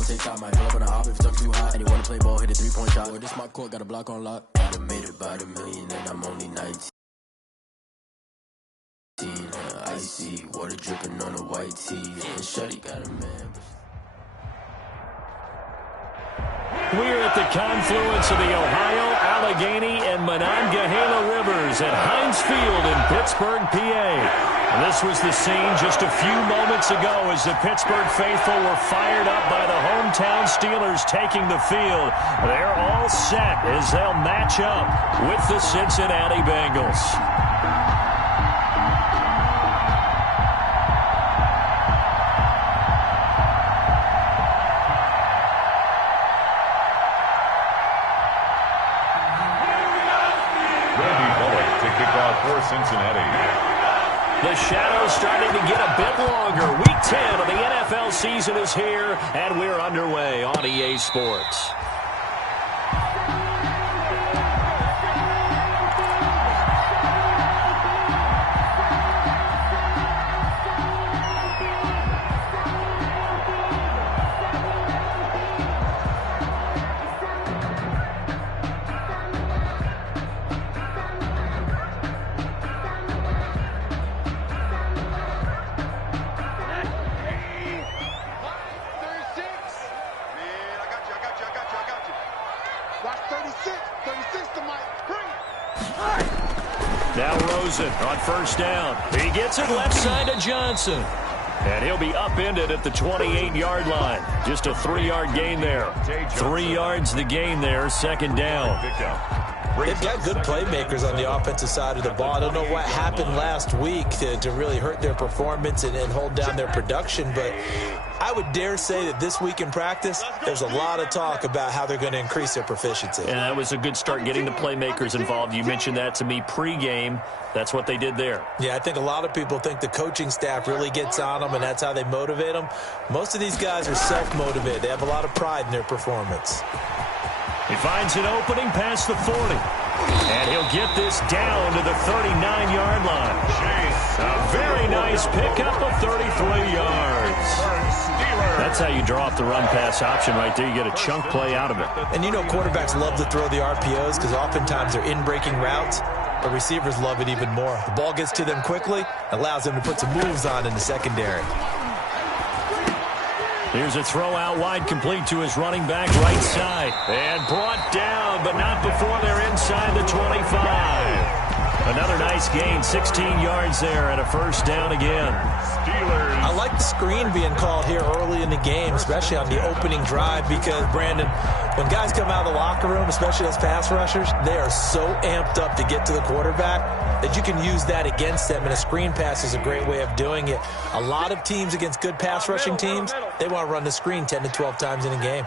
don't take time. I pull up on the op if it's up too hot. And you wanna play ball, hit a 3-point shot. Boy, this my court, got a block on lock. I done made it by the million and I'm only 19. Icy, water dripping on a white tee. And Shuddy got a man. We're at the confluence of the Ohio, Allegheny, and Monongahela Rivers at Heinz Field in Pittsburgh, PA. And this was the scene just a few moments ago as the Pittsburgh faithful were fired up by the hometown Steelers taking the field. They're all set as they'll match up with the Cincinnati Bengals. For Cincinnati. The shadow's starting to get a bit longer. Week 10 of the NFL season is here, and we're underway on EA Sports. Now Rosen on first down. He gets it left side to Johnson. And he'll be upended at the 28-yard line. Just a 3-yard gain there. 3 yards the gain there, second down. They've got good playmakers on the offensive side of the ball. I don't know what happened last week to really hurt their performance and hold down their production, but I would dare say that this week in practice, there's a lot of talk about how they're going to increase their proficiency. And that was a good start getting the playmakers involved. You mentioned that to me pregame. That's what they did there. Yeah, I think a lot of people think the coaching staff really gets on them, and that's how they motivate them. Most of these guys are self-motivated. They have a lot of pride in their performance. He finds an opening past the 40. And he'll get this down to the 39-yard line. A very nice pickup of 33 yards. That's how you draw off the run-pass option right there. You get a chunk play out of it. And you know quarterbacks love to throw the RPOs because oftentimes they're in-breaking routes. But receivers love it even more. The ball gets to them quickly, allows them to put some moves on in the secondary. Here's a throw out wide, complete to his running back right side. And brought down, but not before they're inside the 25. Another nice gain, 16 yards there, and a first down again. Steelers. I like the screen being called here early in the game, especially on the opening drive, because, Brandon, when guys come out of the locker room, especially as pass rushers, they are so amped up to get to the quarterback that you can use that against them, and a screen pass is a great way of doing it. A lot of teams against good pass rushing teams, they want to run the screen 10 to 12 times in a game.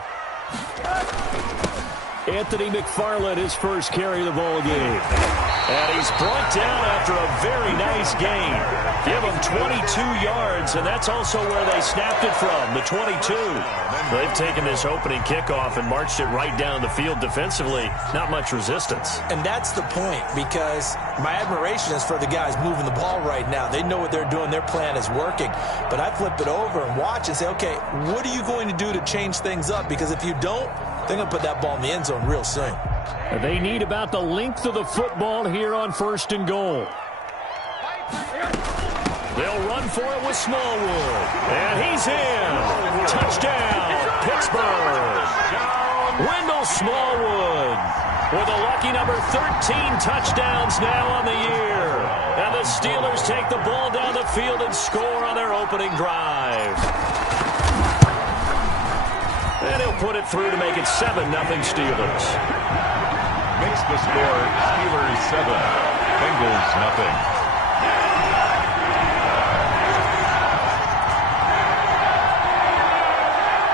Anthony McFarland, his first carry of the ball game. And he's brought down after a very nice gain. Give him 22 yards, and that's also where they snapped it from, the 22. They've taken this opening kickoff and marched it right down the field defensively. Not much resistance. And that's the point, because my admiration is for the guys moving the ball right now. They know what they're doing. Their plan is working. But I flip it over and watch and say, okay, what are you going to do to change things up? Because if you don't, they're going to put that ball in the end zone real soon. They need about the length of the football here on first and goal. They'll run for it with Smallwood. And he's in. Touchdown, Pittsburgh. Wendell Smallwood with a lucky number 13 touchdowns now on the year. And the Steelers take the ball down the field and score on their opening drive. And he'll put it through to make it 7-0 Steelers. Makes the score Steelers 7, Bengals nothing.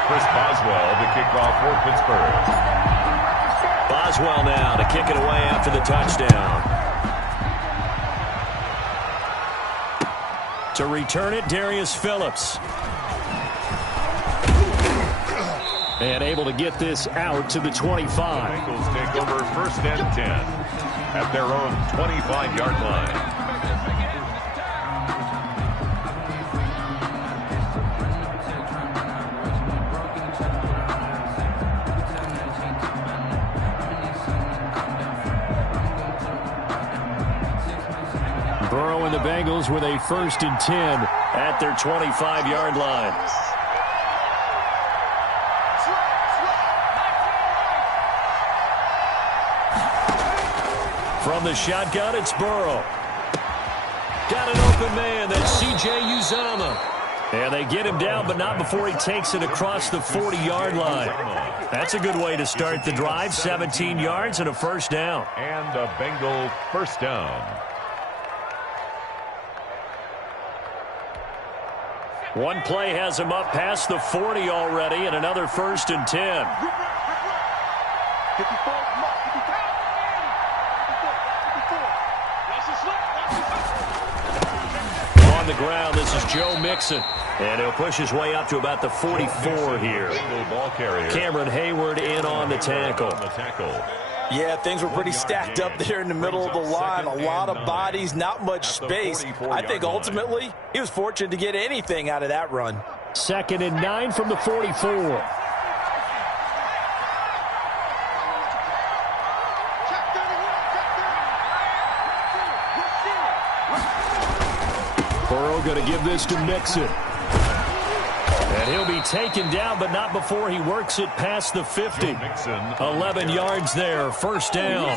Chris Boswell to kick off for Pittsburgh. Boswell now to kick it away after the touchdown. To return it, Darius Phillips. And able to get this out to the 25. Bengals take over first and 10 at their own 25-yard line. and the Bengals with a 1st and 10 at their 25-yard line. From the shotgun, it's Burrow. Got an open man. That's C.J. Uzomah. And they get him down, but not before he takes it across the 40-yard line. That's a good way to start the drive. 17 yards and a 1st down. And a Bengal 1st down. One play has him up past the 40 already, and another 1st and 10. On the ground, this is Joe Mixon. And he'll push his way up to about the 44 here. Cameron Hayward in on the tackle. Yeah, things were pretty stacked up there in the middle of the line. A lot of bodies, not much space. I think ultimately he was fortunate to get anything out of that run. 2nd and 9 from the 44. Burrow going to give this to Mixon. And he'll be taken down, but not before he works it past the 50. 11 yards there, 1st down.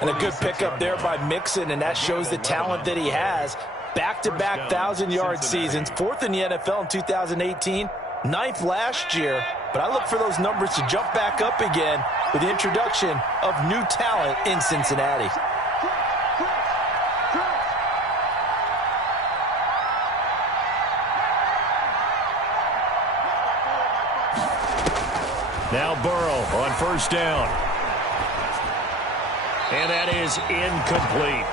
And a good pickup there by Mixon, and that shows the talent that he has. Back-to-back 1,000-yard seasons, 4th in the NFL in 2018, 9th last year. But I look for those numbers to jump back up again with the introduction of new talent in Cincinnati. Now Burrow on 1st down. And that is incomplete.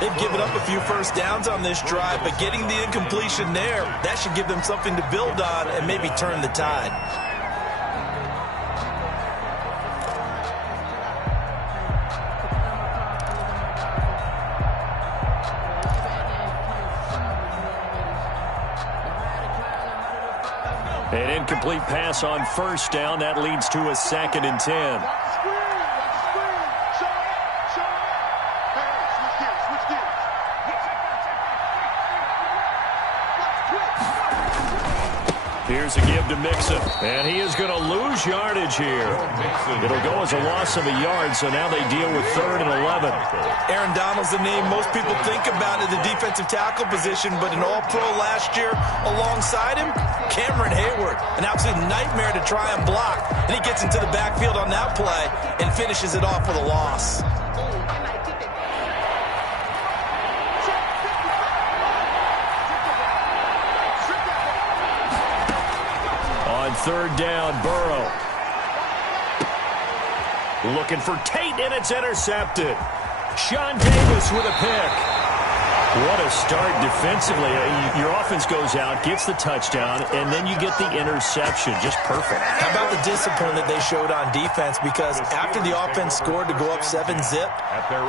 They've given up a few 1st downs on this drive, but getting the incompletion there, that should give them something to build on and maybe turn the tide. An incomplete pass on 1st down. That leads to a 2nd and 10. Here's a give to Mixon, and he is going to lose yardage here. It'll go as a loss of a yard, so now they deal with 3rd and 11. Aaron Donald's the name most people think about at the defensive tackle position, but an All-Pro last year alongside him, Cameron Hayward, an absolute nightmare to try and block. And he gets into the backfield on that play and finishes it off with a loss. On 3rd down, Burrow. Looking for Tate, and it's intercepted. Sean Davis with a pick. What a start defensively. Your offense goes out, gets the touchdown, and then you get the interception. Just perfect. How about the discipline that they showed on defense? Because after the offense scored to go up 7-zip,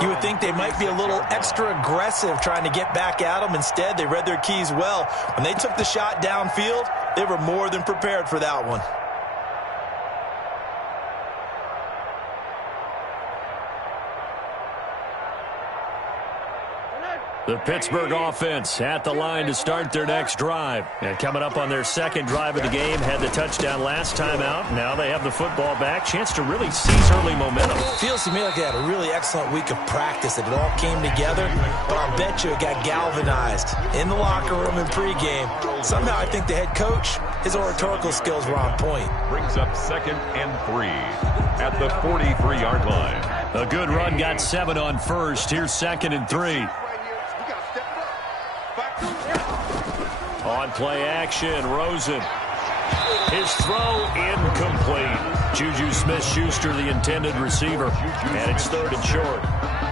you would think they might be a little extra aggressive trying to get back at them. Instead, they read their keys well. When they took the shot downfield, they were more than prepared for that one. The Pittsburgh offense at the line to start their next drive. And coming up on their 2nd drive of the game, had the touchdown last time out. Now they have the football back. Chance to really seize early momentum. Feels to me like they had a really excellent week of practice. It all came together, but I'll bet you it got galvanized in the locker room and pregame. Somehow I think the head coach, his oratorical skills were on point. Brings up 2nd and 3 at the 43-yard line. A good run got 7 on 1st. Here's 2nd and 3. On play action, Rosen. His throw incomplete. Juju Smith-Schuster, the intended receiver. And it's 3rd and short.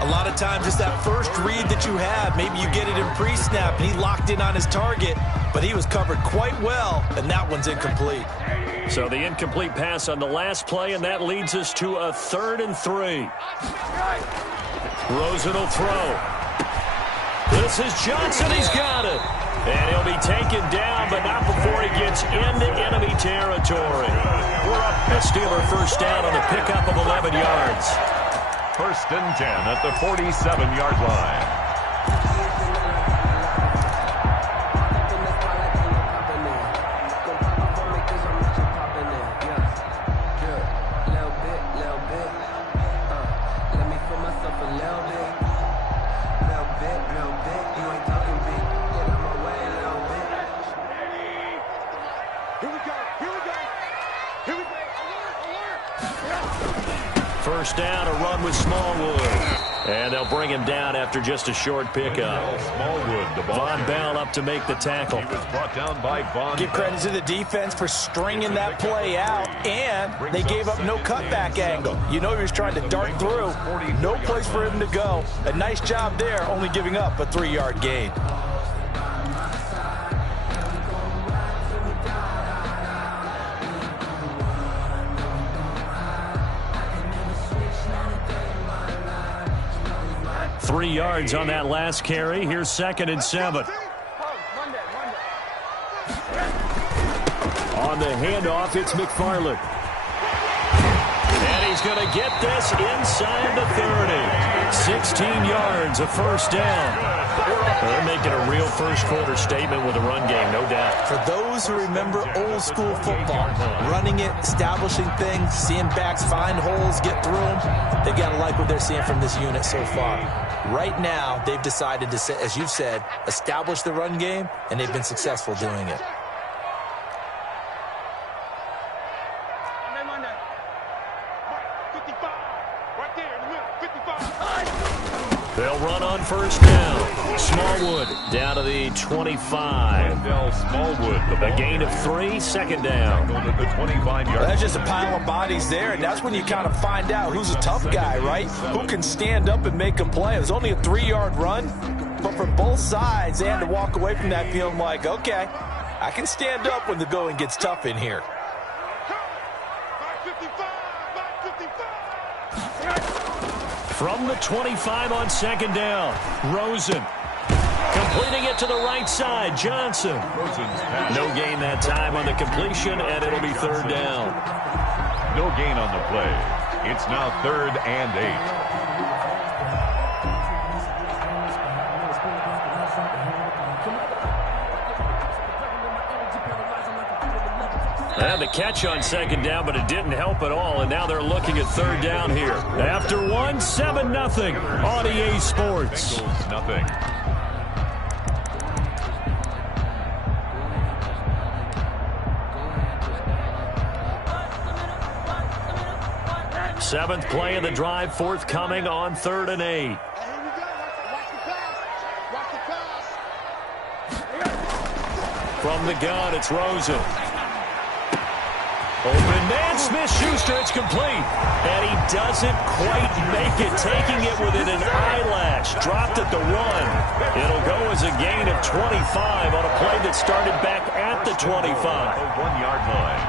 A lot of times it's that first read that you have. Maybe you get it in pre-snap, and he locked in on his target, but he was covered quite well, and that one's incomplete. So the incomplete pass on the last play, and that leads us to a 3rd and 3. Rosen will throw. This is Johnson. He's got it. And he'll be taken down, but not before he gets into enemy territory. We're up a Steeler 1st down on the pickup of 11 yards. 1st and 10 at the 47-yard line. First down, a run with Smallwood. And they'll bring him down after just a short pickup. Smallwood, the ball. Von Bell up to make the tackle. He was brought down by Von Give credit to the defense for stringing that play out, and they gave up no cutback angle. You know he was trying to dart through. No place for him to go. A nice job there, only giving up a 3-yard gain. Three yards on that last carry. Here's 2nd and 7. On the handoff, it's McFarland. And he's going to get this inside the 30. 16 yards, a first down. They're making a real first-quarter statement with a run game, no doubt. For those who remember old-school football, running it, establishing things, seeing backs find holes, get through them, they've got to like what they're seeing from this unit so far. Right now, they've decided to, as you've said, establish the run game, and they've been successful doing it. They'll run on first down. Smallwood down to the 25. Smallwood, A gain of 3, 2nd down. the 25-yard. That's just a pile of bodies there, and that's when you kind of find out who's a tough guy, right? Who can stand up and make a play. It was only a 3-yard run, but for both sides, they had to walk away from that feeling like, okay, I can stand up when the going gets tough in here. From the 25 on 2nd down, Rosen. Completing it to the right side, Johnson. No gain that time on the completion, and it'll be 3rd down. No gain on the play. It's now 3rd and 8. And the catch on 2nd down, but it didn't help at all, and now they're looking at 3rd down here. After 7-0 on EA Sports. Nothing. Seventh play of the drive, forthcoming on 3rd and 8. From the gun, it's Rosen. Open man, Smith-Schuster, it's complete. And he doesn't quite make it, taking it within an eyelash. Dropped at the 1. It'll go as a gain of 25 on a play that started back at the 25. The 1-yard line.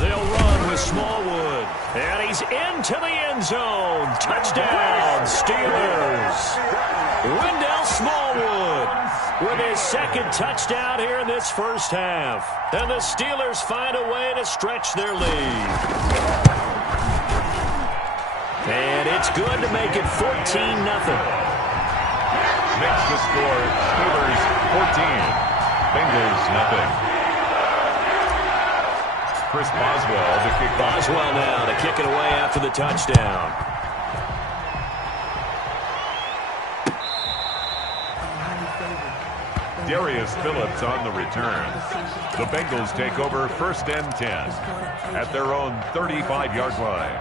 They'll run with Smallwood. And he's into the end zone. Touchdown, Steelers. Wendell Smallwood with his 2nd touchdown here in this first half. And the Steelers find a way to stretch their lead. And it's good to make it 14-0. Makes the score Steelers 14. Bengals nothing. Chris Boswell to kick. Boswell now to kick it away after the touchdown. Darius Phillips on the return. The Bengals take over 1st and 10 at their own 35-yard line.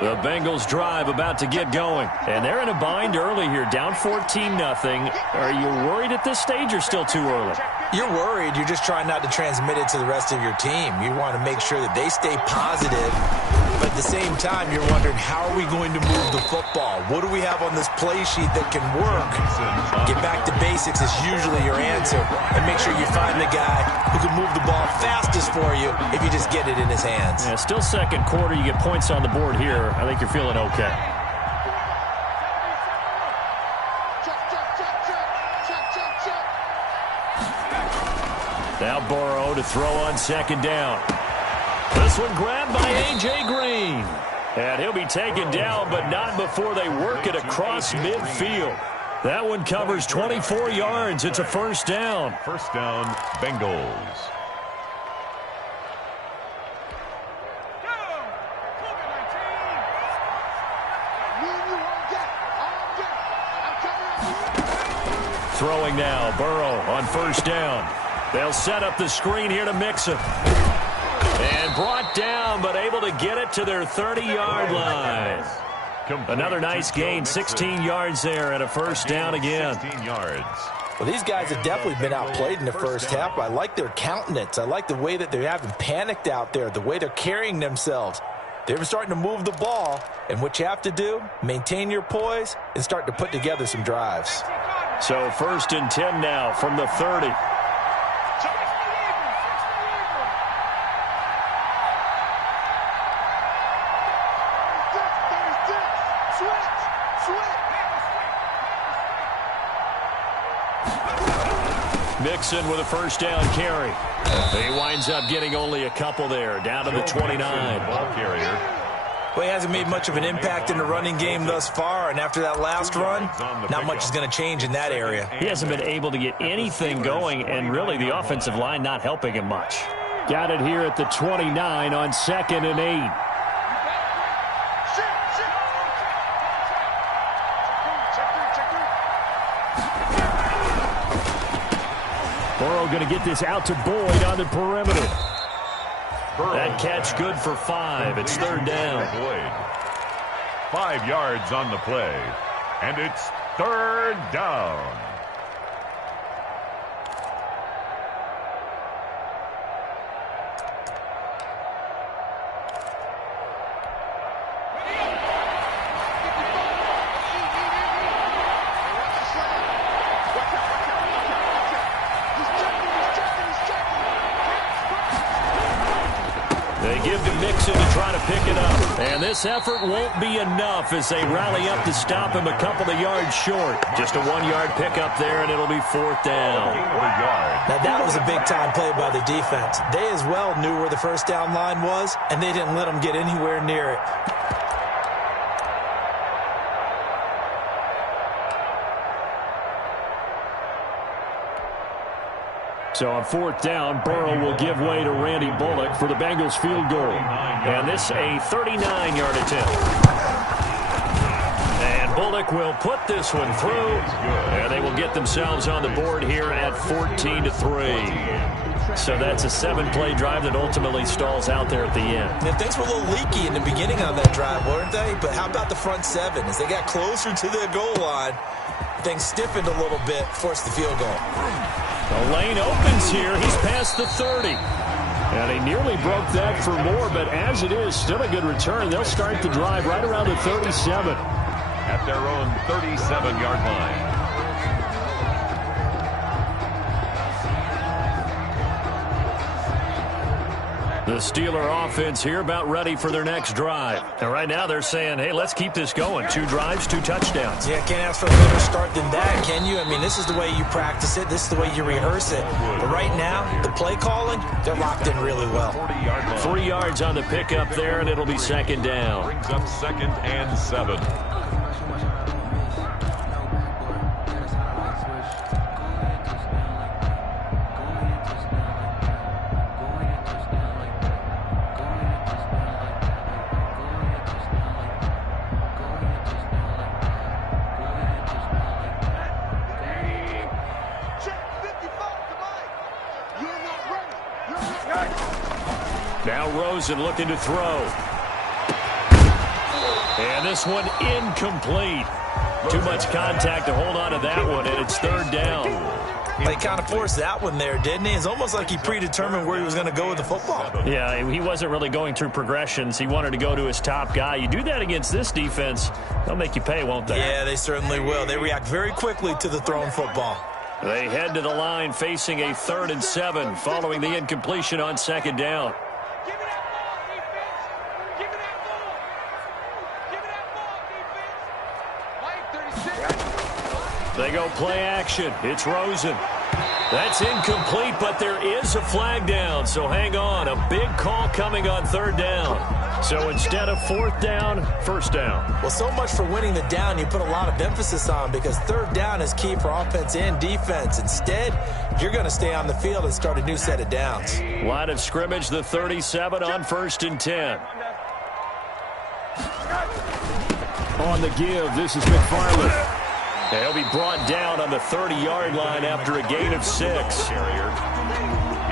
The Bengals drive about to get going. And they're in a bind early here, down 14-0. Are you worried at this stage or still too early? You're worried. You're just trying not to transmit it to the rest of your team. You want to make sure that they stay positive. But at the same time, you're wondering, how are we going to move the football? What do we have on this play sheet that can work? Get back to basics is usually your answer. And make sure you find the guy who can move the ball fastest for you if you just get it in his hands. Yeah, still 2nd quarter. You get points on the board here. I think you're feeling okay. Now Burrow to throw on 2nd down. This one grabbed by A.J. Green. And he'll be taken down, but not before they work it across midfield. That one covers 24 yards. It's a first down. First down, Bengals. Throwing now, Burrow on first down. They'll set up the screen here to Mixon. And brought down, but able to get it to their 30-yard line. Another nice gain, 16 yards there and a first down again. 16 yards. Well, these guys have definitely been outplayed in the first half. I like their countenance. I like the way that they haven't panicked out there, the way they're carrying themselves. They're starting to move the ball, and what you have to do, maintain your poise and start to put together some drives. So first and 10 now from the 30. Mixon with a first down carry. He winds up getting only a couple there, down to the 29. Ball carrier. Well, he hasn't made much of an impact in the running game thus far, and after that last run, not much is going to change in that area. He hasn't been able to get anything going, and really the offensive line not helping him much. Got it here at the 29 on 2nd and 8. Burrow going to get this out to Boyd on the perimeter. That catch good for 5. It's third down. Boyd. 5 yards on the play. And it's third down. They give to Mixon to try to pick it up. And this effort won't be enough as they rally up to stop him a couple of yards short. Just a 1-yard pickup there, and it'll be fourth down. Now, that was a big-time play by the defense. They as well knew where the first down line was, and they didn't let them get anywhere near it. So on fourth down, Burrow will give way to Randy Bullock for the Bengals field goal. And this a 39-yard attempt. And Bullock will put this one through. And they will get themselves on the board here at 14-3. So that's a 7-play drive that ultimately stalls out there at the end. And things were a little leaky in the beginning of that drive, weren't they? But how about the front 7? As they got closer to the goal line, things stiffened a little bit, forced the field goal. The lane opens here. He's past the 30. And he nearly broke that for more, but as it is, still a good return. They'll start the drive right around the 37. At their own 37-yard line. The Steeler offense here about ready for their next drive. And right now they're saying, hey, let's keep this going. 2 drives, 2 touchdowns. Yeah, can't ask for a better start than that, can you? I mean, this is the way you practice it. This is the way you rehearse it. But right now, the play calling, they're locked in really well. 3 yards on the pickup there, and it'll be second down. Brings up 2nd and 7. Now Rosen looking to throw. And this one incomplete. Too much contact to hold on to that one, and it's third down. He kind of forced that one there, didn't he? It's almost like he predetermined where he was going to go with the football. Yeah, he wasn't really going through progressions. He wanted to go to his top guy. You do that against this defense, they'll make you pay, won't they? Yeah, they certainly will. They react very quickly to the thrown football. They head to the line facing a 3rd and 7 following the incompletion on second down. They go play action. It's Rosen. That's incomplete, but there is a flag down, so hang on. A big call coming on third down. So instead of fourth down, first down. Well, so much for winning the down you put a lot of emphasis on, because third down is key for offense and defense. Instead, you're going to stay on the field and start a new set of downs. Line of scrimmage, the 37 on 1st and 10. On the give, this is McFarland. He'll be brought down on the 30-yard line after a gain of 6.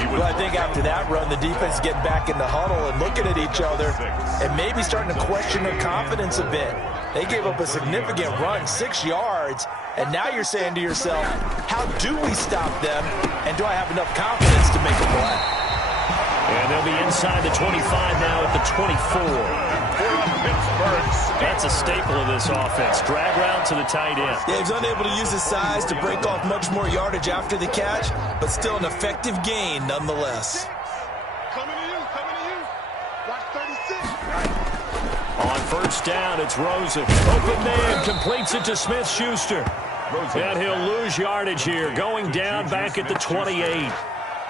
Well, I think after that run, the defense is getting back in the huddle and looking at each other and maybe starting to question their confidence a bit. They gave up a significant run, 6 yards, and now you're saying to yourself, how do we stop them, and do I have enough confidence to make a play? And they'll be inside the 25 now at the 24. That's a staple of this offense. Drag route to the tight end. Yeah, he's unable to use his size to break off much more yardage after the catch, but still an effective gain nonetheless. Coming to you. Watch 36. On first down, it's Rosen. Open man, completes it to Smith-Schuster. And he'll lose yardage here, going down back at the 28.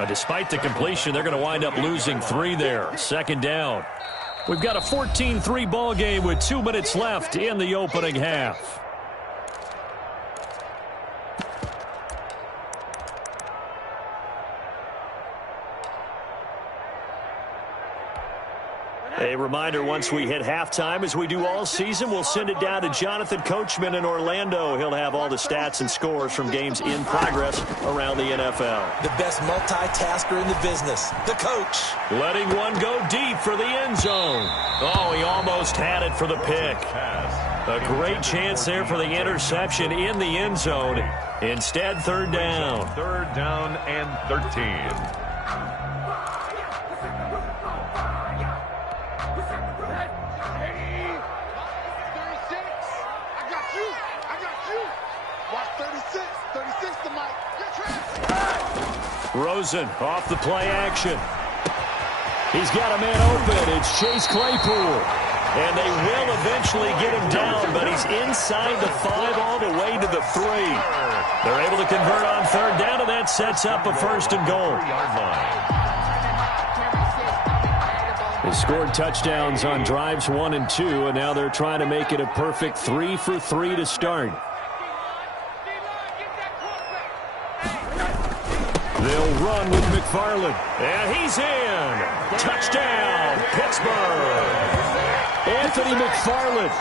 Despite the completion, they're going to wind up losing 3 there. Second down. We've got a 14-3 ball game with 2 minutes left in the opening half. A reminder, once we hit halftime, as we do all season, we'll send it down to Jonathan Coachman in Orlando. He'll have all the stats and scores from games in progress around the NFL. The best multitasker in the business, the coach. Letting one go deep for the end zone. Oh, he almost had it for the pick. A great chance there for the interception in the end zone. Instead, third down. Third down and 13. Rosen off the play action. He's got a man open. It's Chase Claypool. And they will eventually get him down, but he's inside the 5 all the way to the 3. They're able to convert on third down, and that sets up a first and goal. They scored touchdowns on drives 1 and 2, and now they're trying to make it a perfect 3 for 3 to start. They'll run with McFarland. And he's in. Touchdown, Pittsburgh. Anthony McFarland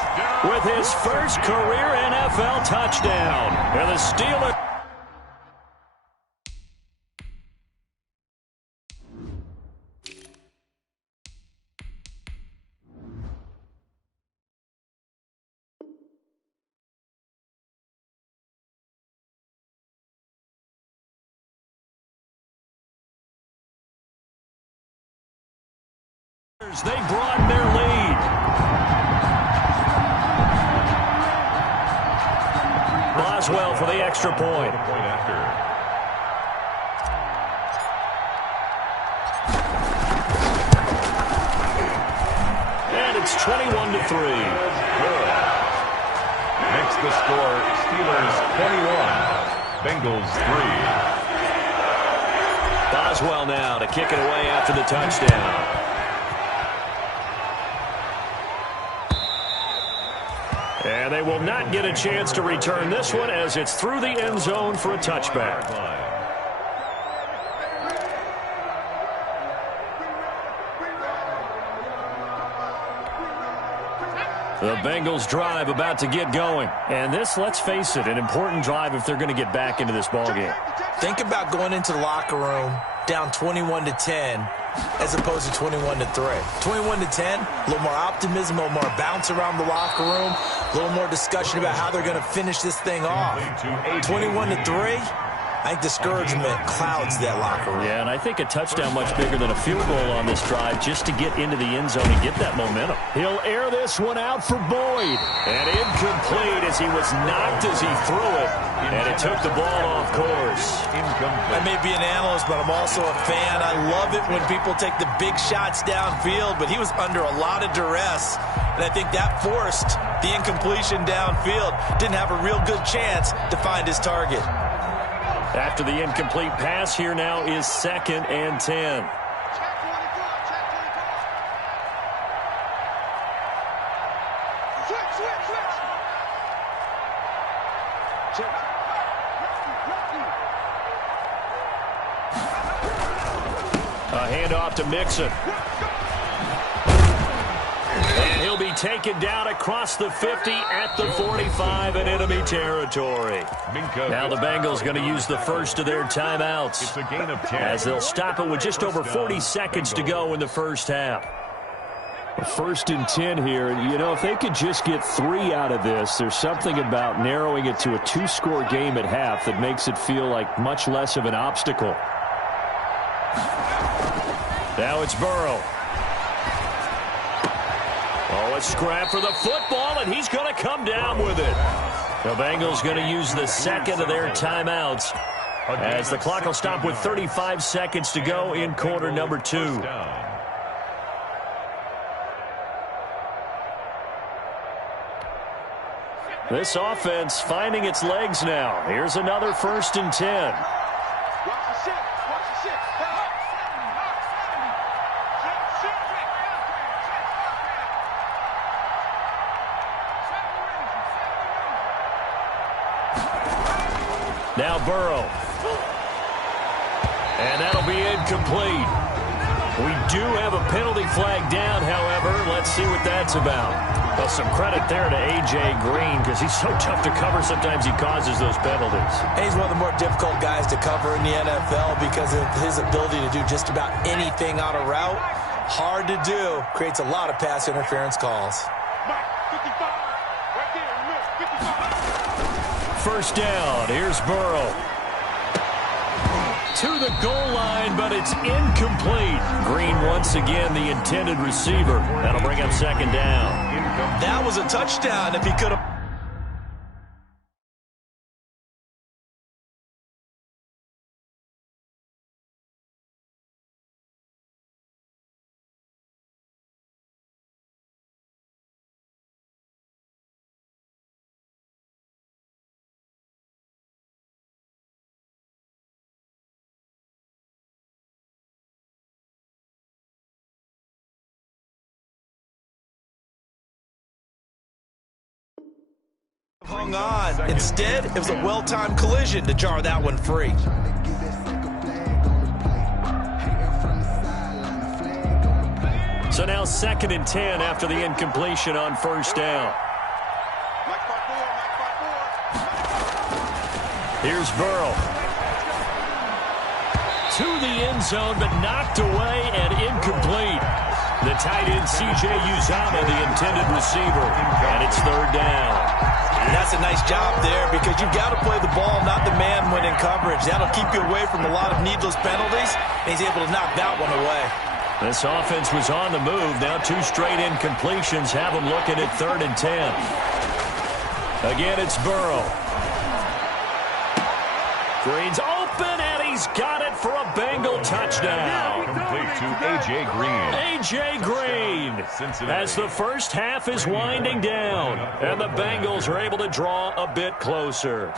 with his first career NFL touchdown. And the Steelers. They broaden their lead. Boswell for the extra point. And it's 21-3. Makes the score Steelers 21, Bengals 3. Boswell now to kick it away after the touchdown. And they will not get a chance to return this one as it's through the end zone for a touchback. The Bengals drive about to get going. And this, let's face it, an important drive if they're going to get back into this ballgame. Think about going into the locker room down 21-10 as opposed to 21-3. 21-10, a little more optimism, a little more bounce around the locker room, a little more discussion about how they're going to finish this thing off. 21-3, I think discouragement clouds that locker room. Yeah, and I think a touchdown much bigger than a field goal on this drive just to get into the end zone and get that momentum. He'll air this one out for Boyd. And incomplete as he was knocked as he threw it. And it took the ball off course. I may be an analyst, but I'm also a fan. I love it when people take the big shots downfield, but he was under a lot of duress. And I think that forced the incompletion downfield. Didn't have a real good chance to find his target. After the incomplete pass, here now is 2nd and 10. A handoff to Mixon. And he'll be taken down across the 50 at the 45 in enemy territory. Now the Bengals going to use the first of their timeouts. It's a gain of 10. As they'll stop it with just over 40 seconds to go in the first half. A 1st and 10 here. You know, if they could just get 3 out of this, there's something about narrowing it to a 2-score game at half that makes it feel like much less of an obstacle. Now it's Burrow. Oh, a scrap for the football, and he's going to come down with it. The Bengals going to use the 2nd of their timeouts as the clock will stop with 35 seconds to go in quarter number 2. This offense finding its legs now. Here's another 1st and 10. Now Burrow. And that'll be incomplete. We do have a penalty flag down, however. Let's see what that's about. Well, some credit there to A.J. Green because he's so tough to cover. Sometimes he causes those penalties. And he's one of the more difficult guys to cover in the NFL because of his ability to do just about anything on a route. Hard to do. Creates a lot of pass interference calls. 1st down. Here's Burrow. To the goal line, but it's incomplete. Green once again the intended receiver. That'll bring up 2nd down. That was a touchdown if he could have. Hung on. Instead, it was a well-timed collision to jar that one free. So now 2nd and 10 after the incompletion on 1st down. Here's Burrow. To the end zone, but knocked away and incomplete. The tight end, C.J. Uzomah, the intended receiver. And it's 3rd down. And that's a nice job there because you've got to play the ball, not the man when in coverage. That'll keep you away from a lot of needless penalties. And he's able to knock that one away. This offense was on the move. Now 2 straight incompletions have them looking at 3rd and 10. Again, it's Burrow. Green's open, and he's got it for a Bengal touchdown. Complete to A.J. Green. A.J. Green, as the first half is winding down, and the Bengals are able to draw a bit closer.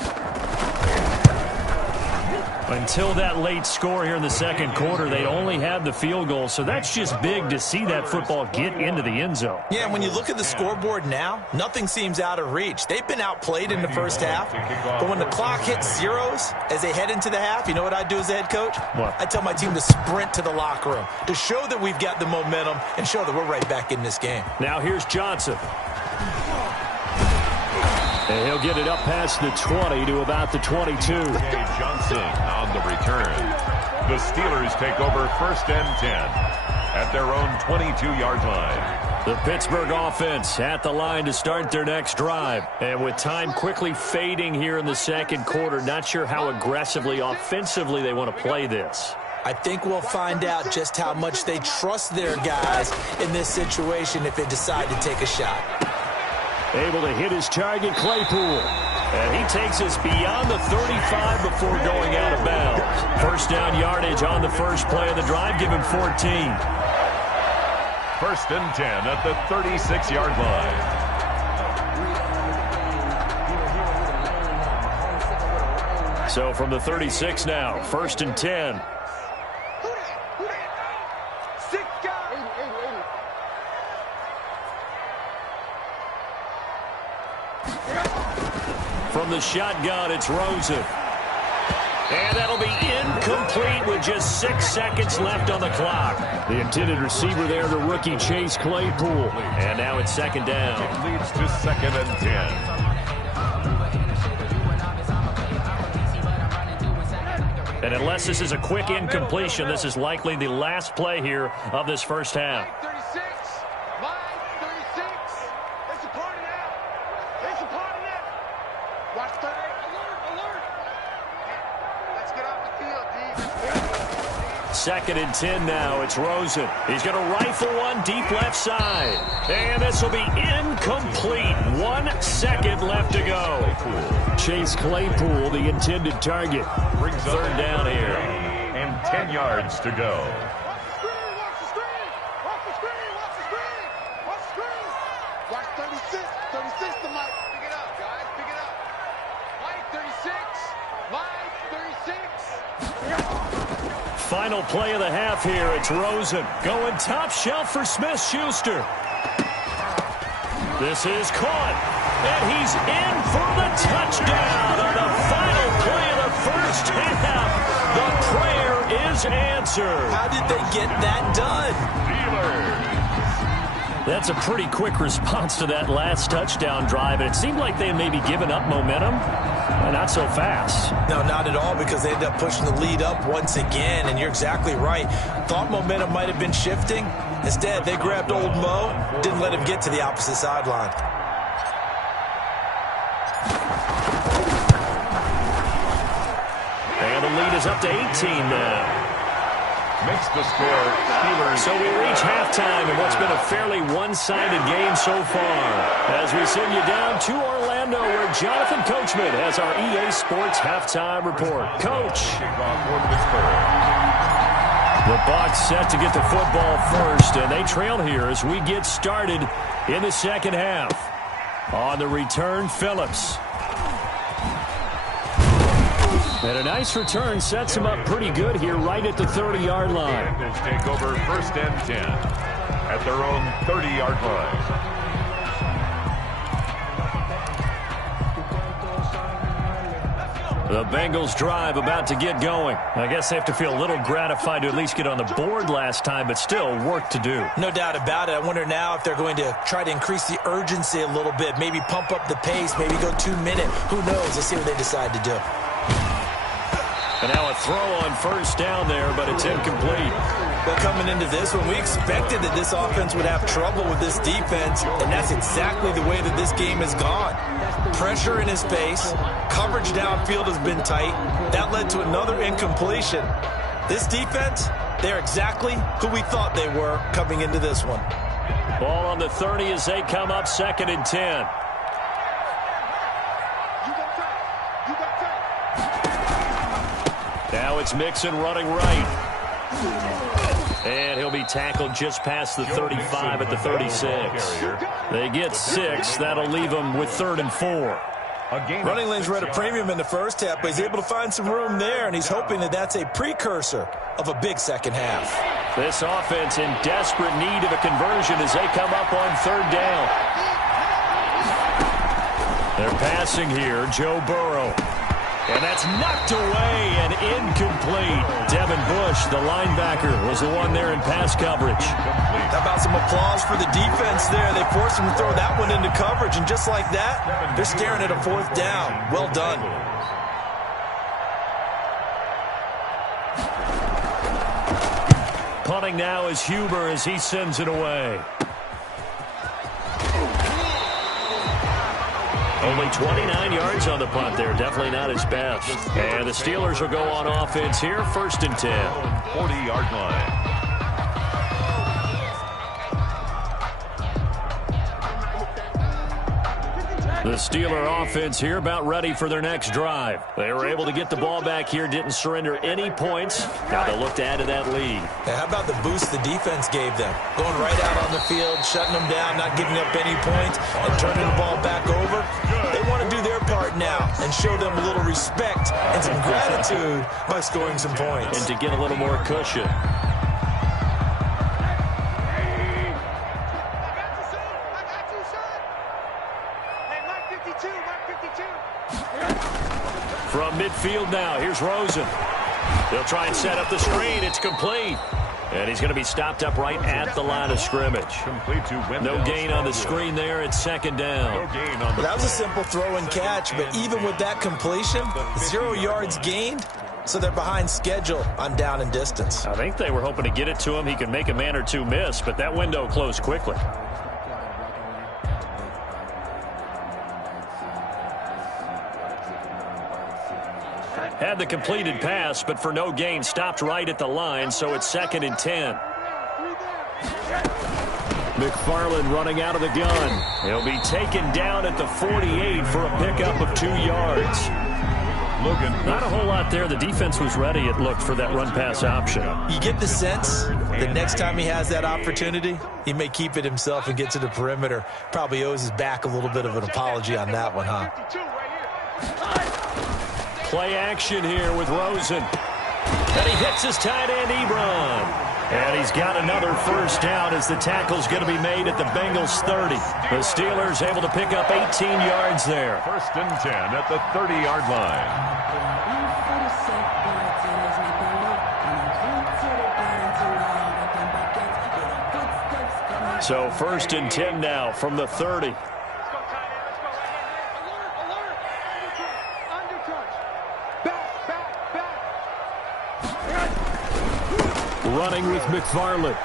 Until that late score here in the 2nd quarter, they'd only had the field goal, so that's just big to see that football get into the end zone. Yeah, and when you look at the scoreboard now, nothing seems out of reach. They've been outplayed in the first half, but when the clock hits zeros as they head into the half, you know what I do as a head coach? What? I tell my team to sprint to the locker room to show that we've got the momentum and show that we're right back in this game. Now here's Johnson. And he'll get it up past the 20 to about the 22. Johnson on the return. The Steelers take over 1st and 10 at their own 22-yard line. The Pittsburgh offense at the line to start their next drive. And with time quickly fading here in the 2nd quarter, not sure how aggressively, offensively they want to play this. I think we'll find out just how much they trust their guys in this situation if they decide to take a shot. Able to hit his target, Claypool. And he takes us beyond the 35 before going out of bounds. 1st down yardage on the first play of the drive. Give him 14. 1st and 10 at the 36-yard line. So from the 36 now, 1st and 10. From the shotgun, it's Rosen. And that'll be incomplete with just 6 seconds left on the clock. The intended receiver there, the rookie Chase Claypool. And now it's 2nd down. It leads to 2nd and 10. And unless this is a quick incompletion, this is likely the last play here of this first half. Second and 10 now. It's Rosen. He's going to rifle one deep left side. And this will be incomplete. 1 second left to go. Chase Claypool, the intended target. Brings 3rd down here. And 10 yards to go. Watch 36. 36 to Mike. Pick it up, guys. Pick it up. Mike 36. Mike 36. Final play of the half here. It's Rosen going top shelf for Smith-Schuster. This is caught. And he's in for the touchdown on the final play of the first half. The prayer is answered. How did they get that done? That's a pretty quick response to that last touchdown drive. And it seemed like they had maybe given up momentum. Not so fast. No, not at all, because they ended up pushing the lead up once again, and you're exactly right. Thought momentum might have been shifting. Instead, they grabbed old Mo, didn't let him get to the opposite sideline. And the lead is up to 18 now. Makes the score Steelers. So we reach halftime in what's been a fairly one-sided game so far. As we send you down to Orlando, where Jonathan Coachman has our EA Sports halftime report. Coach. The Bucs set to get the football first, and they trail here as we get started in the second half. On the return, Phillips. And a nice return sets him up pretty good here right at the 30-yard line. Bengals take over 1st and 10 at their own 30-yard line. The Bengals drive about to get going. I guess they have to feel a little gratified to at least get on the board last time, but still work to do. No doubt about it. I wonder now if they're going to try to increase the urgency a little bit, maybe pump up the pace, maybe go 2-minute. Who knows? Let's see what they decide to do. And now a throw on 1st down there, but it's incomplete. But coming into this one, we expected that this offense would have trouble with this defense, and that's exactly the way that this game has gone. Pressure in his face, coverage downfield has been tight. That led to another incompletion. This defense, they're exactly who we thought they were coming into this one. Ball on the 30 as they come up 2nd and 10. Now it's Mixon running right. And he'll be tackled just past the 35 at the 36. They get 6. That'll leave them with 3rd and 4. Running lanes were at a premium in the first half, but he's able to find some room there, and he's hoping that that's a precursor of a big second half. This offense in desperate need of a conversion as they come up on 3rd down. They're passing here, Joe Burrow. And that's knocked away and incomplete. Devin Bush, the linebacker, was the one there in pass coverage. How about some applause for the defense there? They forced him to throw that one into coverage, and just like that, they're staring at a 4th down. Well done. Punting now is Huber as he sends it away. Only 29 yards on the punt there. Definitely not his best. And the Steelers will go on offense here, 1st and 10. 40-yard line. The Steeler offense here about ready for their next drive. They were able to get the ball back here, didn't surrender any points. Now they'll look to add to that lead. Now, how about the boost the defense gave them? Going right out on the field, shutting them down, not giving up any points, and turning the ball back over. They want to do their part now and show them a little respect and some gratitude by scoring some points. And to get a little more cushion. From midfield now, here's Rosen. They'll try and set up the screen. It's complete. And he's going to be stopped up right at the line of scrimmage. No gain on the screen there. It's second down. Well, that was a simple throw and catch, but even with that completion, 0 yards gained, so they're behind schedule on down and distance. I think they were hoping to get it to him. He could make a man or two miss, but that window closed quickly. Had the completed pass, but for no gain, stopped right at the line, so it's 2nd and 10. McFarland running out of the gun. He'll be taken down at the 48 for a pickup of 2 yards. Not a whole lot there. The defense was ready, it looked, for that run-pass option. You get the sense that next time he has that opportunity, he may keep it himself and get to the perimeter. Probably owes his back a little bit of an apology on that one, huh? Play action here with Rosen. And he hits his tight end, Ebron. And he's got another first down as the tackle's going to be made at the Bengals 30. The Steelers able to pick up 18 yards there. 1st and 10 at the 30-yard line. So 1st and 10 now from the 30. Running with McFarland.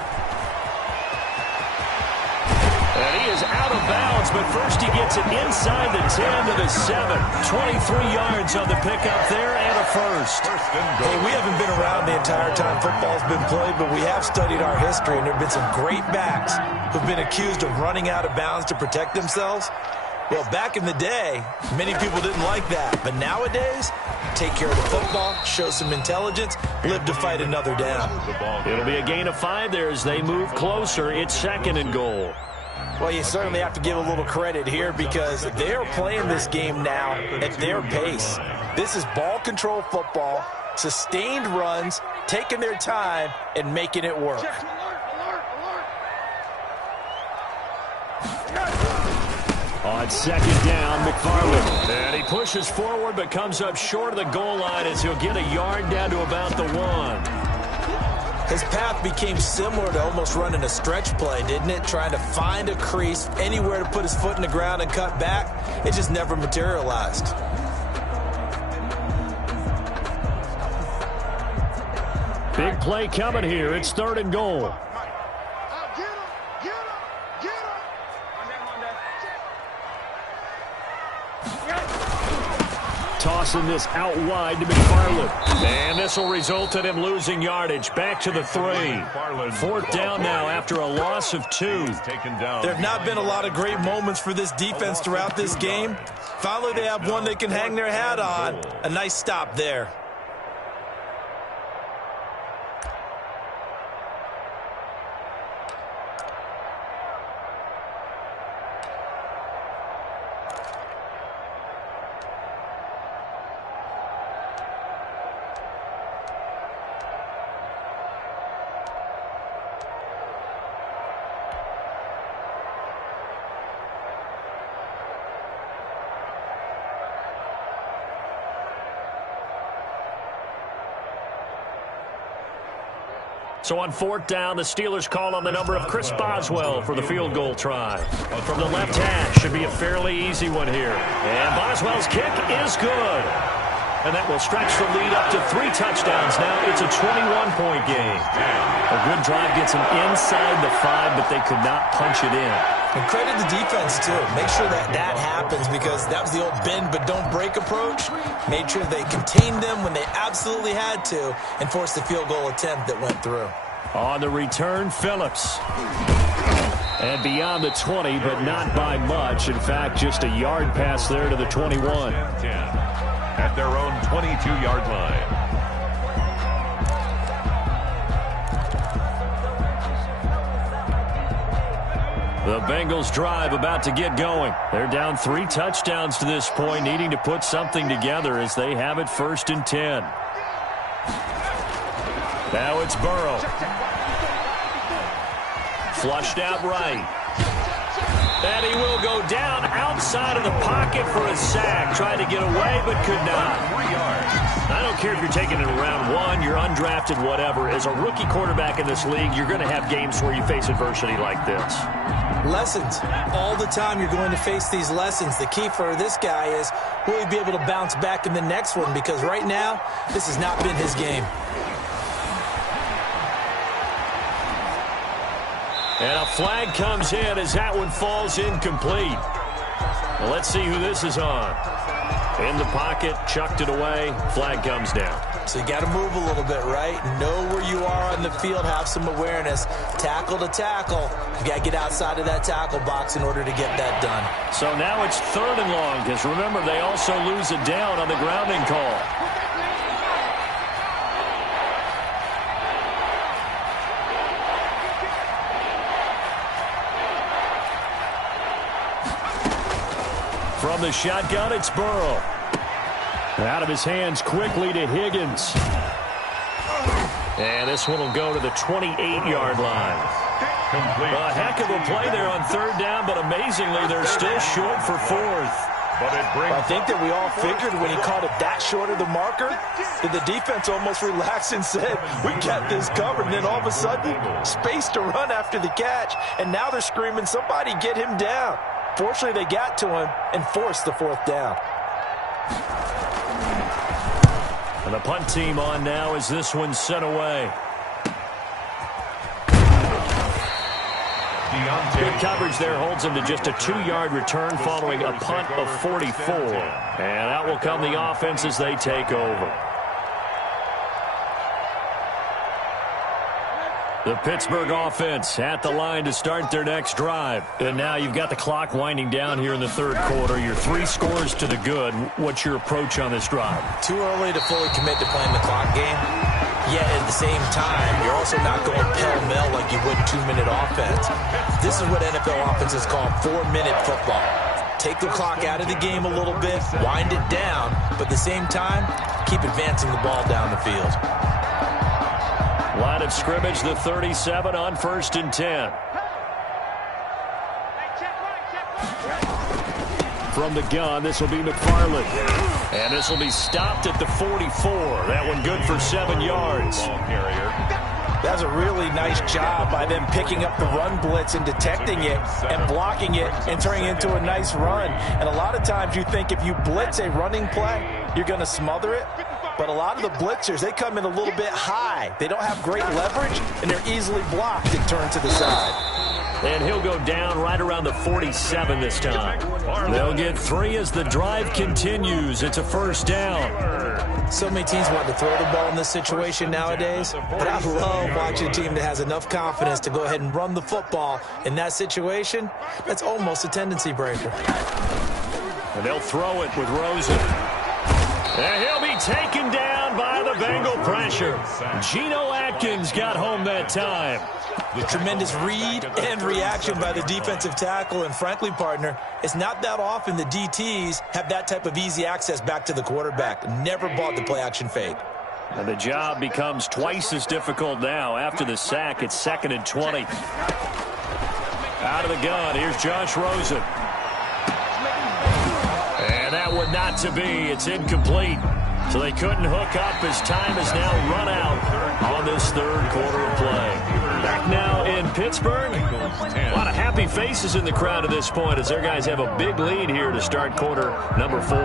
And he is out of bounds, but first he gets it inside the 10 to the 7. 23 yards on the pickup there and a first. Hey, we haven't been around the entire time football's been played, but we have studied our history, and there have been some great backs who've been accused of running out of bounds to protect themselves. Well, back in the day, many people didn't like that. But nowadays, take care of the football, show some intelligence, live to fight another down. It'll be a gain of 5 there as they move closer. It's 2nd and goal. Well, you certainly have to give a little credit here because they're playing this game now at their pace. This is ball control football, sustained runs, taking their time, and making it work. On 2nd down, McFarland. And he pushes forward but comes up short of the goal line as he'll get a yard down to about the 1. His path became similar to almost running a stretch play, didn't it? Trying to find a crease, anywhere to put his foot in the ground and cut back. It just never materialized. Big play coming here. It's 3rd and goal. Tossing this out wide to McFarland. And this will result in him losing yardage. Back to the 3. 4th down now after a loss of 2. There have not been a lot of great moments for this defense throughout this game. Finally, they have one they can hang their hat on. A nice stop there. So on 4th down, the Steelers call on the number of Chris Boswell for the field goal try. From the left hash, should be a fairly easy one here. And Boswell's kick is good. And that will stretch the lead up to 3 touchdowns. Now it's a 21-point game. A good drive gets them inside the 5, but they could not punch it in. And credit the defense, too. Make sure that that happens because that was the old bend but don't break approach. Made sure they contained them when they absolutely had to and forced the field goal attempt that went through. On the return, Phillips. And beyond the 20, but not by much. In fact, just a yard pass there to the 21. At their own 22-yard line. The Bengals drive about to get going. They're down 3 touchdowns to this point, needing to put something together as they have it 1st and 10. Now it's Burrow. Flushed out right. And he will go down outside of the pocket for a sack. Tried to get away, but could not. 3 yards. I don't care if you're taking it in round 1, you're undrafted, whatever. As a rookie quarterback in this league, you're going to have games where you face adversity like this. Lessons. All the time you're going to face these lessons. The key for this guy is, will he be able to bounce back in the next one? Because right now, this has not been his game. And a flag comes in as that one falls incomplete. Well, let's see who this is on. In the pocket, chucked it away, flag comes down. So you got to move a little bit, right? Know where you are on the field, have some awareness. Tackle to tackle. You got to get outside of that tackle box in order to get that done. So now it's 3rd and long, because remember, they also lose a down on the grounding call. From the shotgun, it's Burrow. Out of his hands quickly to Higgins. And this one will go to the 28-yard line. A heck of a play there on 3rd down, but amazingly, they're still short for 4th. But it brings I think that we all figured when he caught it that short of the marker, that the defense almost relaxed and said, we got this covered. And then all of a sudden, space to run after the catch. And now they're screaming, somebody get him down. Fortunately, they got to him and forced the 4th down. And the punt team on now as this one's sent away. Good coverage there holds him to just a 2-yard return following a punt of 44. And out will come the offense as they take over. The Pittsburgh offense at the line to start their next drive. And now you've got the clock winding down here in the 3rd quarter. You're 3 scores to the good. What's your approach on this drive? Too early to fully commit to playing the clock game. Yet at the same time, you're also not going pell-mell like you would 2-minute offense. This is what NFL offenses call 4-minute football. Take the clock out of the game a little bit, wind it down, but at the same time, keep advancing the ball down the field. Line of scrimmage, the 37 on 1st and 10. From the gun, this will be McFarland. And this will be stopped at the 44. That one good for 7 yards. That's a really nice job by them picking up the run blitz and detecting it and blocking it and turning it into a nice run. And a lot of times you think if you blitz a running play, you're going to smother it. But a lot of the blitzers, they come in a little bit high. They don't have great leverage, and they're easily blocked and turned to the side. And he'll go down right around the 47 this time. They'll get 3 as the drive continues. It's a 1st down. So many teams want to throw the ball in this situation nowadays, but I love watching a team that has enough confidence to go ahead and run the football in that situation. That's almost a tendency breaker. And they'll throw it with Rosen. And he'll be taken down by the Bengal pressure. Geno Atkins got home that time. Tremendous read and reaction by the defensive tackle. And frankly, partner, it's not that often the DTs have that type of easy access back to the quarterback. Never bought the play-action fake. And the job becomes twice as difficult now. After the sack, it's 2nd and 20. Out of the gun, here's Josh Rosen. And that one not to be. It's incomplete. So they couldn't hook up as time is now run out on this 3rd quarter of play. Back now in Pittsburgh. A lot of happy faces in the crowd at this point as their guys have a big lead here to start quarter number 4.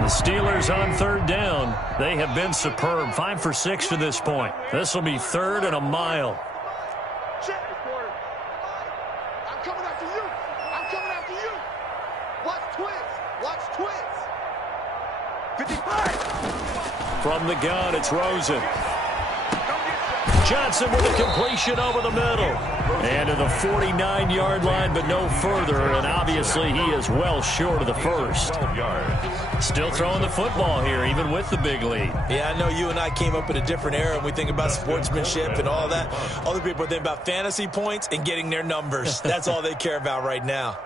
The Steelers on 3rd down. They have been superb. 5 for 6 to this point. This will be 3rd and a mile. I'm coming after you. I'm coming after you. Watch twins. Watch twins. 55. From the gun, it's Rosen. Johnson with a completion over the middle. And to the 49-yard line, but no further. And obviously he is well short of the first. Still throwing the football here, even with the big lead. Yeah, I know you and I came up in a different era, and we think about sportsmanship and all that. Other people think about fantasy points and getting their numbers. That's all they care about right now.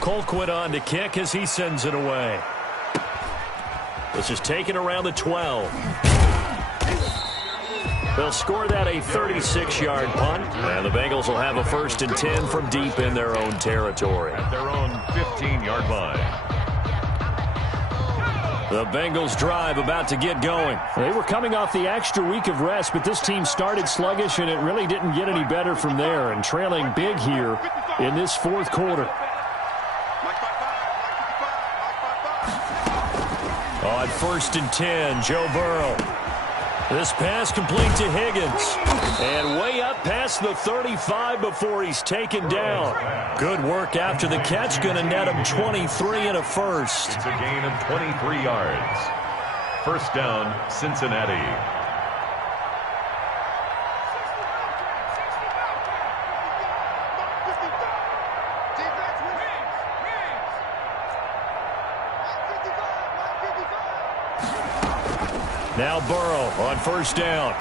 Colquitt on to kick as he sends it away. This is taken around the 12. They'll score that a 36-yard punt, and the Bengals will have a 1st and 10 from deep in their own territory. At their own 15-yard line. The Bengals drive about to get going. They were coming off the extra week of rest, but this team started sluggish, and it really didn't get any better from there, and trailing big here in this fourth quarter. On 1st and 10, Joe Burrow. This pass complete to Higgins. And way up past the 35 before he's taken down. Good work after the catch. Going to net him 23 and a first. It's a gain of 23 yards. First down, Cincinnati. Now Burrow on 1st down.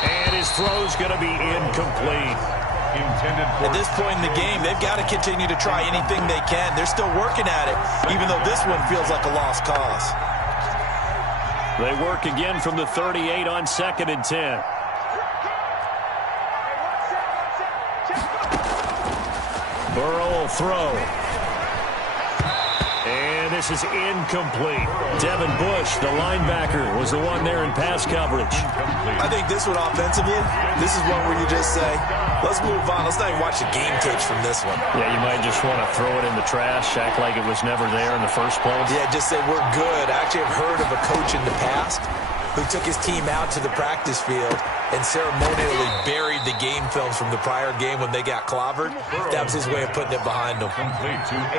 And his throw's going to be incomplete. Intended for at this point in the game, they've got to continue to try anything they can. They're still working at it, even though this one feels like a lost cause. They work again from the 38 on 2nd and 10. Burrow will throw. And this is incomplete. Devin Bush, the linebacker, was the one there in pass coverage. I think this one offensively, this is one where you just say, let's move on. Let's not even watch the game tapes from this one. Yeah, you might just want to throw it in the trash, act like it was never there in the first place. Yeah, just say we're good. I actually have heard of a coach in the past who took his team out to the practice field and ceremonially buried the game films from the prior game when they got clobbered. That was his way of putting it behind them.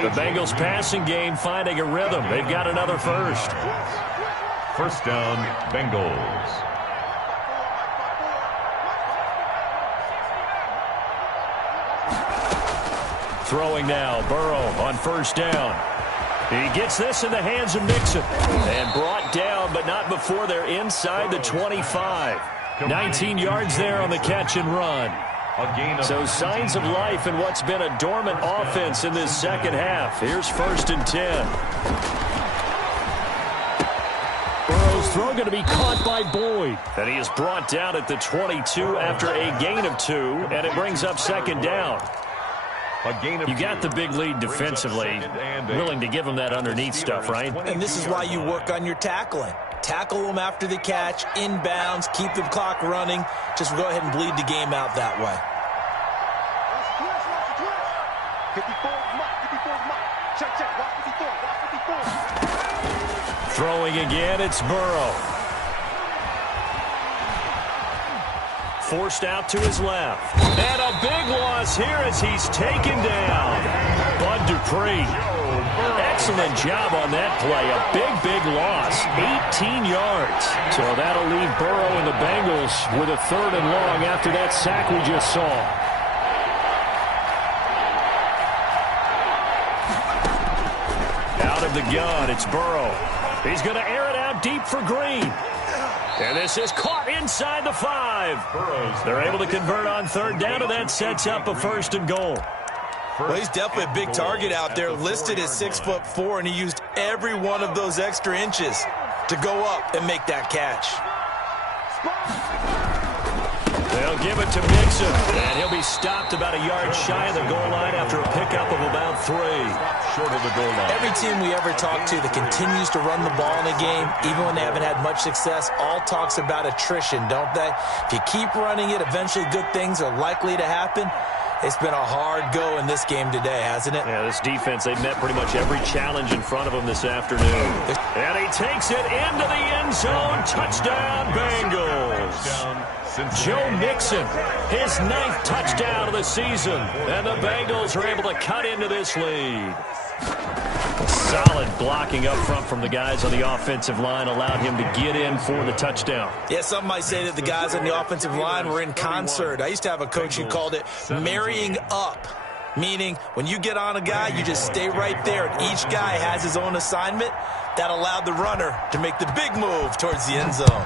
The Bengals passing game finding a rhythm. They've got another first. First down, Bengals. Throwing now, Burrow on 1st down. He gets this in the hands of Mixon. And brought down, but not before they're inside the 25. 19 yards there on the catch and run. So signs of life in what's been a dormant offense in this second half. Here's 1st and 10. Burrow's throw going to be caught by Boyd. And he is brought down at the 22 after a gain of 2, and it brings up 2nd down. You got the big lead defensively, willing to give them that underneath stuff, right? And this is why you work on your tackling. Tackle them after the catch, inbounds, keep the clock running. Just go ahead and bleed the game out that way. Throwing again, it's Burrow. Forced out to his left. And a big loss here as he's taken down. Bud Dupree. Excellent job on that play. A big loss. 18 yards. So that'll leave Burrow and the Bengals with a 3rd and long after that sack we just saw. Out of the gun, it's Burrow. He's going to air it out deep for Green. And this is caught inside the 5. They're able to convert on 3rd down, and that sets up a 1st and goal. Well, he's definitely a big target out there, listed at 6'4", and he used every one of those extra inches to go up and make that catch. They'll give it to Mixon, and he'll be stopped about a yard shy of the goal line after a pickup of about 3. Short of the goal line. Every team we ever talk to that continues to run the ball in a game, even when they haven't had much success, all talks about attrition, don't they? If you keep running it, eventually good things are likely to happen. It's been a hard go in this game today, hasn't it? Yeah, this defense, they've met pretty much every challenge in front of them this afternoon. And he takes it into the end zone. Touchdown, Bengals. Joe Mixon, his 9th touchdown of the season. And the Bengals are able to cut into this lead. Solid blocking up front from the guys on the offensive line allowed him to get in for the touchdown. Yeah, some might say that the guys on the offensive line were in concert. I used to have a coach who called it marrying up, meaning when you get on a guy, you just stay right there, and each guy has his own assignment. That allowed the runner to make the big move towards the end zone.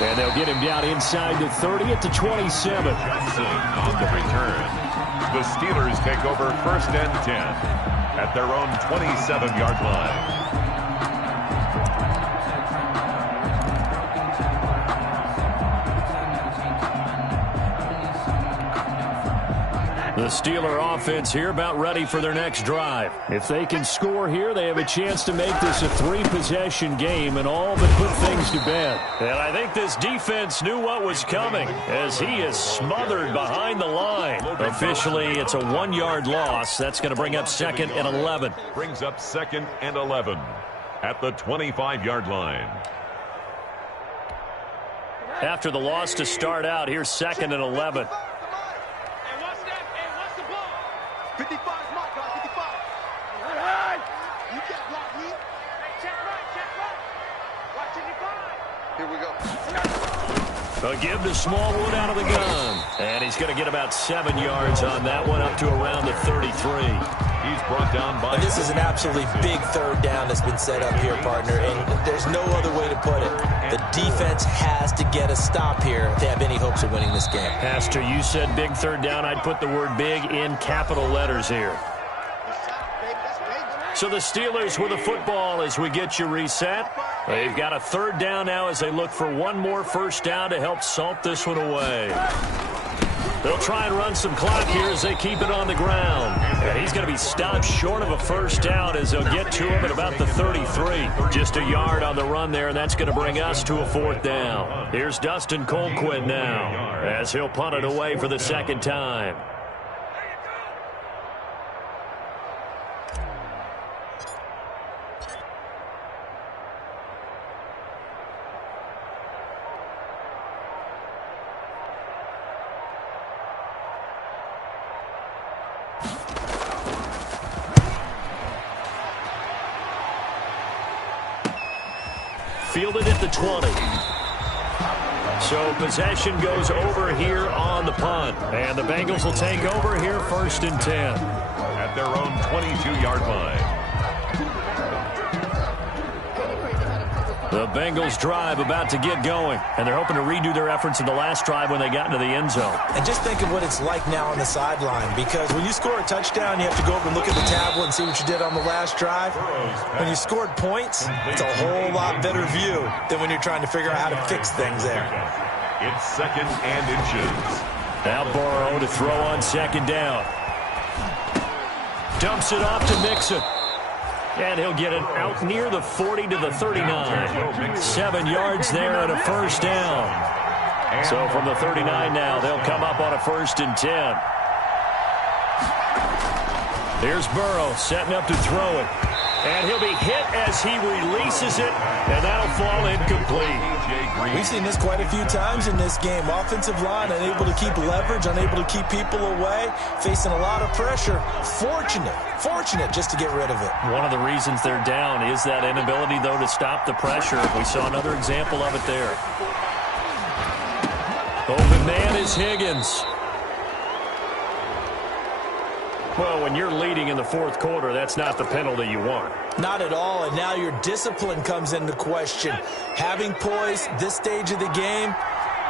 And they'll get him down inside the 30 at the 27. On the return, the Steelers take over 1st and 10 at their own 27-yard line. The Steeler offense here about ready for their next drive. If they can score here, they have a chance to make this a 3-possession game and all but put things to bed. And I think this defense knew what was coming as he is smothered behind the line. Officially, it's a 1-yard loss. That's going to bring up 2nd and 11. Brings up 2nd and 11 at the 25-yard line. After the loss to start out, here's 2nd and 11. 55 is my guy, 55. All right. You can't block me. Check right. Watch 55. Here we go. A give to Smallwood out of the gun. And he's going to get about 7 yards on that one, up to around the 33. He's brought down by... And this is an absolutely big 3rd down that's been set up here, partner, and there's no other way to put it. The defense has to get a stop here if they have any hopes of winning this game. Pastor, you said big 3rd down. I'd put the word big in capital letters here. So the Steelers with the football as we get you reset. They've got a 3rd down now as they look for one more 1st down to help salt this one away. They'll try and run some clock here as they keep it on the ground. And he's going to be stopped short of a 1st down as they'll get to him at about the 33. Just a yard on the run there, and that's going to bring us to a 4th down. Here's Dustin Colquitt now as he'll punt it away for the 2nd time. Fielded at the 20. So possession goes over here on the punt. And the Bengals will take over here 1st and 10. At their own 22-yard line. The Bengals drive about to get going. And they're hoping to redo their efforts in the last drive when they got into the end zone. And just think of what it's like now on the sideline, because when you score a touchdown, you have to go over and look at the tablet and see what you did on the last drive. When you scored points, it's a whole lot better view than when you're trying to figure out how to fix things there. It's 2nd and inches. Now Burrow to throw on 2nd down. Dumps it off to Mixon. And he'll get it out near the 40 to the 39. 7 yards there and a 1st down. So from the 39 now, they'll come up on a 1st and 10. Here's Burrow setting up to throw it. And he'll be hit as he releases it, and that'll fall incomplete. We've seen this quite a few times in this game. Offensive line unable to keep leverage, unable to keep people away, facing a lot of pressure. Fortunate just to get rid of it. One of the reasons they're down is that inability, though, to stop the pressure. We saw another example of it there. Open man is Higgins. Well, when you're leading in the 4th quarter, that's not the penalty you want. Not at all, and now your discipline comes into question. Having poise this stage of the game,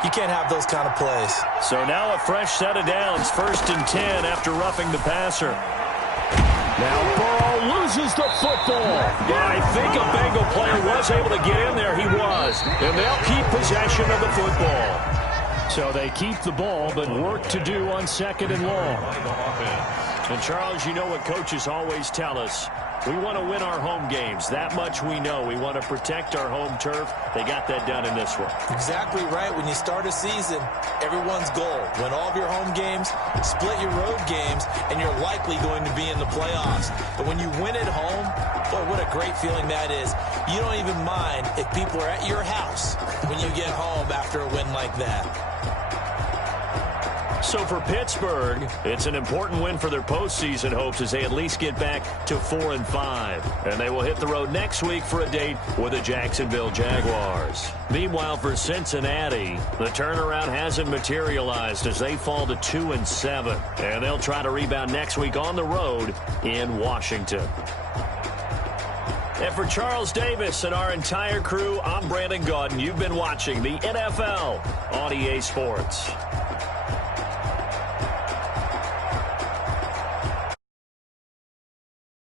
you can't have those kind of plays. So now a fresh set of downs, 1st and 10 after roughing the passer. Now Burrow loses the football. I think a Bengal player was able to get in there. He was. And they'll keep possession of the football. So they keep the ball, but work to do on 2nd and long. And, Charles, you know what coaches always tell us. We want to win our home games. That much we know. We want to protect our home turf. They got that done in this one. Exactly right. When you start a season, everyone's goal, win all of your home games, split your road games, and you're likely going to be in the playoffs. But when you win at home, boy, what a great feeling that is. You don't even mind if people are at your house when you get home after a win like that. So for Pittsburgh, it's an important win for their postseason hopes as they at least get back to 4-5. And they will hit the road next week for a date with the Jacksonville Jaguars. Meanwhile, for Cincinnati, the turnaround hasn't materialized as they fall to 2-7. And they'll try to rebound next week on the road in Washington. And for Charles Davis and our entire crew, I'm Brandon Gaudin. You've been watching the NFL on EA Sports.